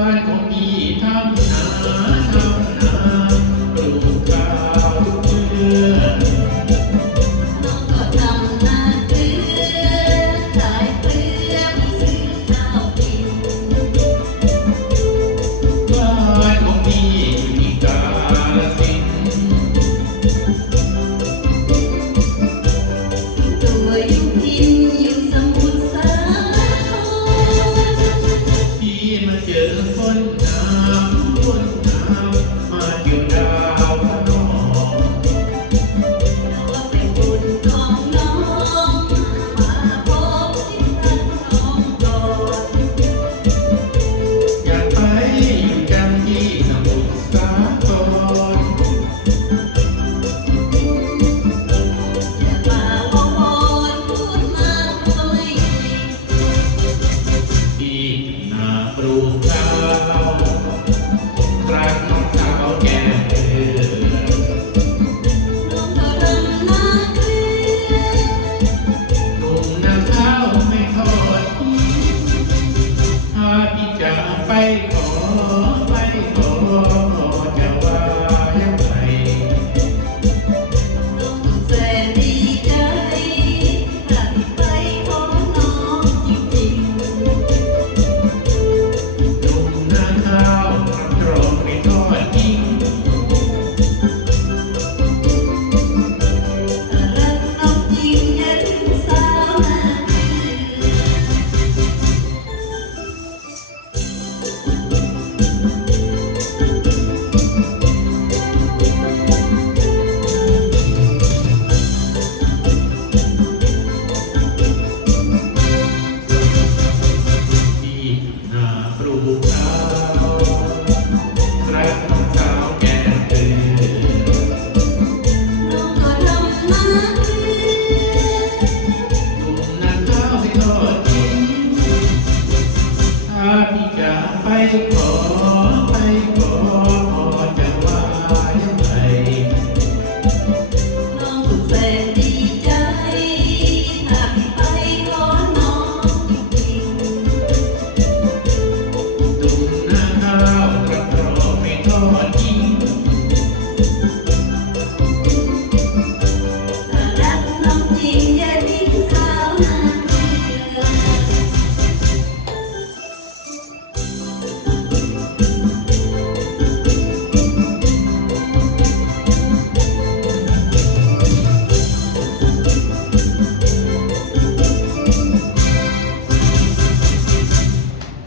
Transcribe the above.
哎。Beautiful faithful. ก่อไปก่อ